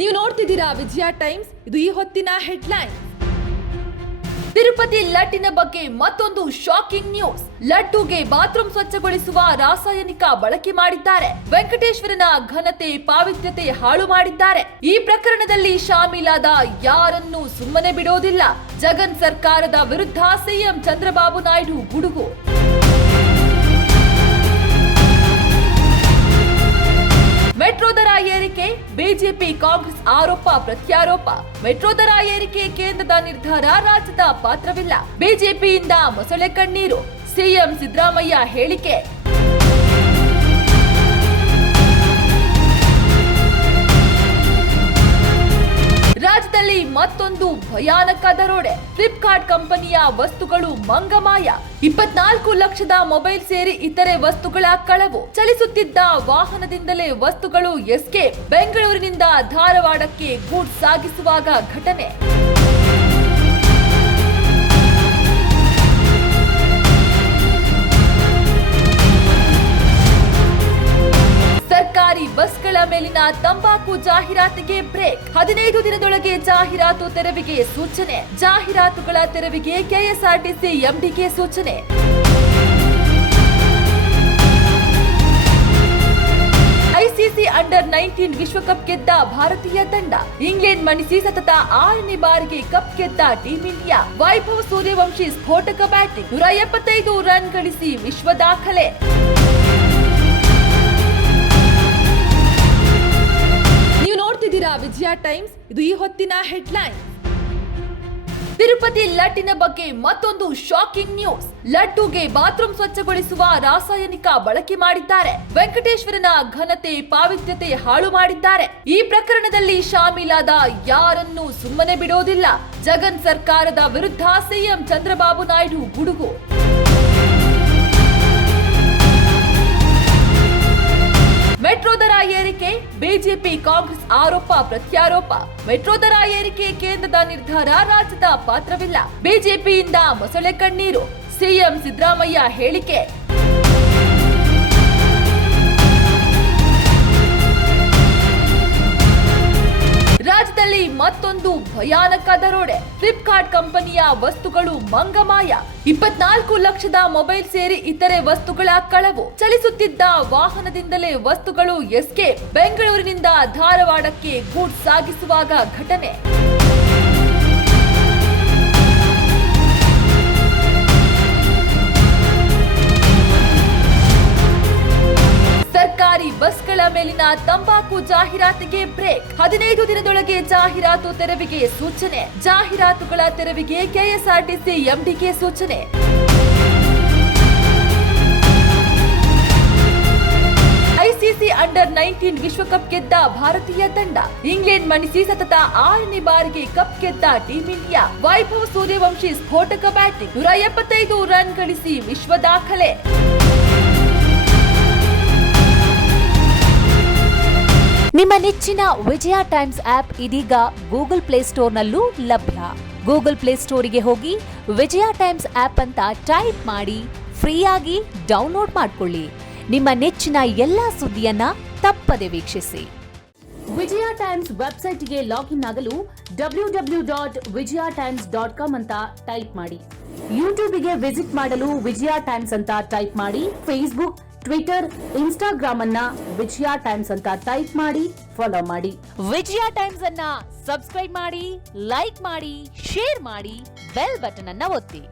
ನೀವು ನೋಡ್ತಿದ್ದೀರಾ ವಿಜಯ ಟೈಮ್ಸ್. ಇದು ಈ ಹೊತ್ತಿನ ಹೆಡ್ಲೈನ್. ತಿರುಪತಿ ಲಡ್ಡಿನ ಬಗ್ಗೆ ಮತ್ತೊಂದು ಶಾಕಿಂಗ್ ನ್ಯೂಸ್. ಲಡ್ಡುಗೆ ಬಾತ್ರೂಮ್ ಸ್ವಚ್ಛಗೊಳಿಸುವ ರಾಸಾಯನಿಕ ಬಳಕೆ ಮಾಡಿದ್ದಾರೆ. ವೆಂಕಟೇಶ್ವರನ ಘನತೆ ಪಾವಿತ್ರ್ಯತೆ ಹಾಳು ಮಾಡಿದ್ದಾರೆ. ಈ ಪ್ರಕರಣದಲ್ಲಿ ಶಾಮೀಲಾದ ಯಾರನ್ನೂ ಸುಮ್ಮನೆ ಬಿಡೋದಿಲ್ಲ. ಜಗನ್ ಸರ್ಕಾರದ ವಿರುದ್ಧ ಸಿಎಂ ಚಂದ್ರಬಾಬು ನಾಯ್ಡು ಗುಡುಗು. ಮೆಟ್ರೋ ದರ ಏರಿಕೆ, ಬಿಜೆಪಿ ಕಾಂಗ್ರೆಸ್ ಆರೋಪ ಪ್ರತ್ಯಾರೋಪ. ಮೆಟ್ರೋ ದರ ಏರಿಕೆ ಕೇಂದ್ರದ ನಿರ್ಧಾರ, ರಾಜ್ಯದ ಪಾತ್ರವಿಲ್ಲ. ಬಿಜೆಪಿಯಿಂದ ಮೊಸಳೆ ಕಣ್ಣೀರು. ಸಿಎಂ ಸಿದ್ದರಾಮಯ್ಯ ಹೇಳಿಕೆ. ರಾಜ್ಯದಲ್ಲಿ ಮತ್ತೊಂದು ಭಯಾನಕ ದರೋಡೆ. ಫ್ಲಿಪ್ಕಾರ್ಟ್ ಕಂಪನಿಯ ವಸ್ತುಗಳು ಮಂಗಮಾಯ. 24 ಲಕ್ಷದ ಮೊಬೈಲ್ ಸೇರಿ ಇತರೆ ವಸ್ತುಗಳ ಕಳವು. ಚಲಿಸುತ್ತಿದ್ದ ವಾಹನದಿಂದಲೇ ವಸ್ತುಗಳು ಎಸ್ಕೇಪ್. ಬೆಂಗಳೂರಿನಿಂದ ಧಾರವಾಡಕ್ಕೆ ಗೂಡ್ಸ್ ಸಾಗಿಸುವಾಗ ಘಟನೆ. ಸರ್ಕಾರಿ ಬಸ್ಗಳ ಮೇಲಿನ ತಂಬಾಕು ಜಾಹೀರಾತಿಗೆ ಬ್ರೇಕ್. 15 ದಿನದೊಳಗೆ ಜಾಹೀರಾತು ತೆರವಿಗೆ ಸೂಚನೆ. ಜಾಹೀರಾತುಗಳ ತೆರವಿಗೆ ಕೆಎಸ್ಆರ್ಟಿಸಿ ಎಂಡಿಗೆ ಸೂಚನೆ. ಐಸಿಸಿ ಅಂಡರ್ 19 ವಿಶ್ವಕಪ್ ಗೆದ್ದ ಭಾರತೀಯ ತಂಡ. ಇಂಗ್ಲೆಂಡ್ ಮಣಿಸಿ ಸತತ 6ನೇ ಬಾರಿಗೆ ಕಪ್ ಗೆದ್ದ ಟೀಂ ಇಂಡಿಯಾ. ವೈಭವ್ ಸೂರ್ಯವಂಶಿ ಸ್ಫೋಟಕ ಬ್ಯಾಟಿಂಗ್. 175 ರನ್ ಗಳಿಸಿ ವಿಶ್ವ ದಾಖಲೆ. ನೋಡ್ತಿದ್ದೀರಾ ವಿಜಯ ಟೈಮ್ಸ್. ಇದು ಈ ಹೊತ್ತಿನ ಹೆಡ್ಲೈನ್. ತಿರುಪತಿ ಲಡ್ಡಿನ ಬಗ್ಗೆ ಮತ್ತೊಂದು ಶಾಕಿಂಗ್ ನ್ಯೂಸ್. ಲಡ್ಡುಗೆ ಬಾತ್ರೂಮ್ ಸ್ವಚ್ಛಗೊಳಿಸುವ ರಾಸಾಯನಿಕ ಬಳಕೆ ಮಾಡಿದ್ದಾರೆ. ವೆಂಕಟೇಶ್ವರನ ಘನತೆ ಪಾವಿತ್ರ್ಯತೆ ಹಾಳು ಮಾಡಿದ್ದಾರೆ. ಈ ಪ್ರಕರಣದಲ್ಲಿ ಶಾಮೀಲಾದ ಯಾರನ್ನೂ ಸುಮ್ಮನೆ ಬಿಡೋದಿಲ್ಲ. ಜಗನ್ ಸರ್ಕಾರದ ವಿರುದ್ಧ ಸಿಎಂ ಚಂದ್ರಬಾಬು ನಾಯ್ಡು ಗುಡುಗು. ಮೆಟ್ರೋ ದರ ಏರಿಕೆ, ಬಿಜೆಪಿ ಕಾಂಗ್ರೆಸ್ ಆರೋಪ ಪ್ರತ್ಯಾರೋಪ. ಮೆಟ್ರೋ ದರ ಏರಿಕೆ ಕೇಂದ್ರದ ನಿರ್ಧಾರ, ರಾಜ್ಯದ ಪಾತ್ರವಿಲ್ಲ. ಬಿಜೆಪಿಯಿಂದ ಮೊಸಳೆ ಕಣ್ಣೀರು. ಸಿಎಂ ಸಿದ್ದರಾಮಯ್ಯ ಹೇಳಿಕೆ. ರಾಜ್ಯದಲ್ಲಿ ಮತ್ತೊಂದು ಭಯಾನಕ ದರೋಡೆ. ಫ್ಲಿಪ್ಕಾರ್ಟ್ ಕಂಪನಿಯ ವಸ್ತುಗಳು ಮಂಗಮಾಯ. 24 ಲಕ್ಷದ ಮೊಬೈಲ್ ಸೇರಿ ಇತರೆ ವಸ್ತುಗಳ ಕಳವು. ಚಲಿಸುತ್ತಿದ್ದ ವಾಹನದಿಂದಲೇ ವಸ್ತುಗಳು ಎಸ್ಕೇಪ್. ಬೆಂಗಳೂರಿನಿಂದ ಧಾರವಾಡಕ್ಕೆ ಗೂಡ್ಸ್ ಸಾಗಿಸುವಾಗ ಘಟನೆ. ಸರ್ಕಾರಿ ಬಸ್ಗಳ ಮೇಲಿನ ತಂಬಾಕು ಜಾಹೀರಾತಿಗೆ ಬ್ರೇಕ್. 15 ದಿನದೊಳಗೆ ಜಾಹೀರಾತು ತೆರವಿಗೆ ಸೂಚನೆ. ಜಾಹೀರಾತುಗಳ ತೆರವಿಗೆ ಕೆಎಸ್ಆರ್ಟಿಸಿ ಎಂಡಿಗೆ ಸೂಚನೆ. ಐಸಿಸಿ ಅಂಡರ್ 19 ವಿಶ್ವಕಪ್ ಗೆದ್ದ ಭಾರತೀಯ ತಂಡ. ಇಂಗ್ಲೆಂಡ್ ಮಣಿಸಿ ಸತತ 6ನೇ ಬಾರಿಗೆ ಕಪ್ ಗೆದ್ದ ಟೀಂ ಇಂಡಿಯಾ. ವೈಭವ್ ಸೂರ್ಯವಂಶಿ ಸ್ಫೋಟಕ ಬ್ಯಾಟಿಂಗ್. 175 ರನ್ ಗಳಿಸಿ ವಿಶ್ವ ದಾಖಲೆ. ನಿಮ್ಮ ನೆಚ್ಚಿನ ವಿಜಯ ಟೈಮ್ಸ್ ಆಪ್ ಇದೀಗ ಗೂಗಲ್ ಪ್ಲೇಸ್ಟೋರ್ನಲ್ಲೂ ಲಭ್ಯ. ಗೂಗಲ್ ಪ್ಲೇಸ್ಟೋರಿಗೆ ಹೋಗಿ ವಿಜಯ ಟೈಮ್ಸ್ ಆಪ್ ಅಂತ ಟೈಪ್ ಮಾಡಿ ಫ್ರೀಯಾಗಿ ಡೌನ್ಲೋಡ್ ಮಾಡಿಕೊಳ್ಳಿ. ನಿಮ್ಮ ನೆಚ್ಚಿನ ಎಲ್ಲಾ ಸುದ್ದಿಯನ್ನ ತಪ್ಪದೆ ವೀಕ್ಷಿಸಿ. ವಿಜಯ ಟೈಮ್ಸ್ ವೆಬ್ಸೈಟ್ಗೆ ಲಾಗಿನ್ ಆಗಲು www.vijayatimes.com ಅಂತ ಟೈಪ್ ಮಾಡಿ. ಯೂಟ್ಯೂಬ್ಗೆ ವಿಸಿಟ್ ಮಾಡಲು ವಿಜಯ ಟೈಮ್ಸ್ ಅಂತ ಟೈಪ್ ಮಾಡಿ. ಫೇಸ್ಬುಕ್, ಟ್ವಿಟರ್, ಇನ್ಸ್ಟಾಗ್ರಾಮ್ ಅನ್ನ ವಿಜಯ ಟೈಮ್ಸ್ ಅಂತ ಟೈಪ್ ಮಾಡಿ, ಫಾಲೋ ಮಾಡಿ. ವಿಜಯ ಟೈಮ್ಸ್ ಅನ್ನ ಸಬ್ಸ್ಕ್ರೈಬ್ ಮಾಡಿ, ಲೈಕ್ ಮಾಡಿ, ಶೇರ್ ಮಾಡಿ, ಬೆಲ್ ಬಟನ್ ಅನ್ನ ಒತ್ತಿ.